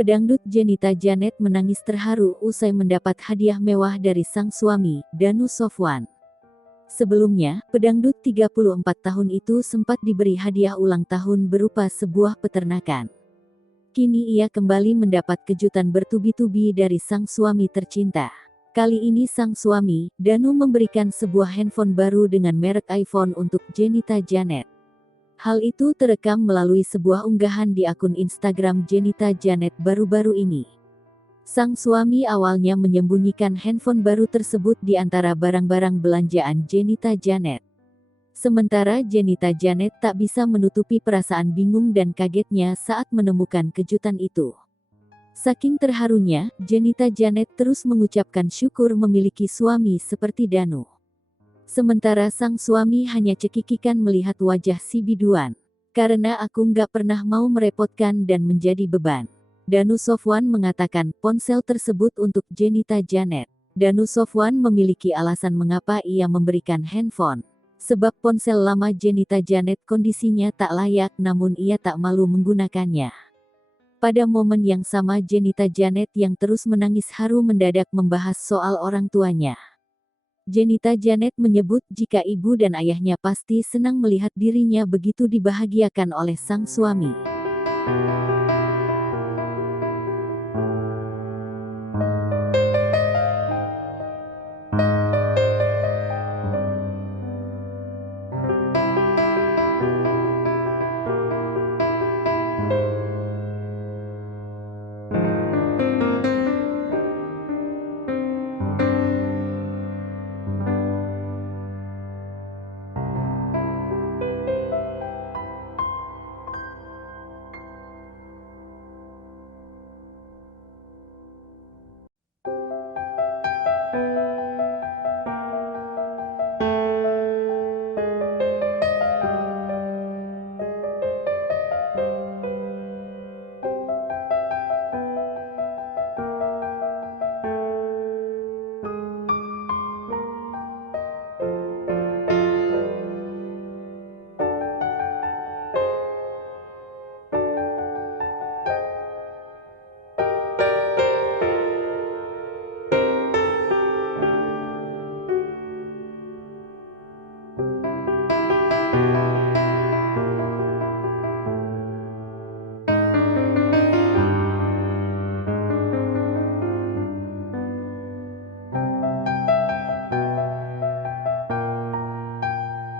Pedangdut Jenita Janet menangis terharu usai mendapat hadiah mewah dari sang suami, Danu Sofwan. Sebelumnya, pedangdut 34 tahun itu sempat diberi hadiah ulang tahun berupa sebuah peternakan. Kini ia kembali mendapat kejutan bertubi-tubi dari sang suami tercinta. Kali ini sang suami, Danu, memberikan sebuah handphone baru dengan merek iPhone untuk Jenita Janet. Hal itu terekam melalui sebuah unggahan di akun Instagram Jenita Janet baru-baru ini. Sang suami awalnya menyembunyikan handphone baru tersebut di antara barang-barang belanjaan Jenita Janet. Sementara Jenita Janet tak bisa menutupi perasaan bingung dan kagetnya saat menemukan kejutan itu. Saking terharunya, Jenita Janet terus mengucapkan syukur memiliki suami seperti Danu. Sementara sang suami hanya cekikikan melihat wajah si biduan. "Karena aku nggak pernah mau merepotkan dan menjadi beban." Danu Sofwan mengatakan ponsel tersebut untuk Jenita Janet. Danu Sofwan memiliki alasan mengapa ia memberikan handphone. Sebab ponsel lama Jenita Janet kondisinya tak layak, namun ia tak malu menggunakannya. Pada momen yang sama, Jenita Janet yang terus menangis haru mendadak membahas soal orang tuanya. Jenita Janet menyebut jika ibu dan ayahnya pasti senang melihat dirinya begitu dibahagiakan oleh sang suami.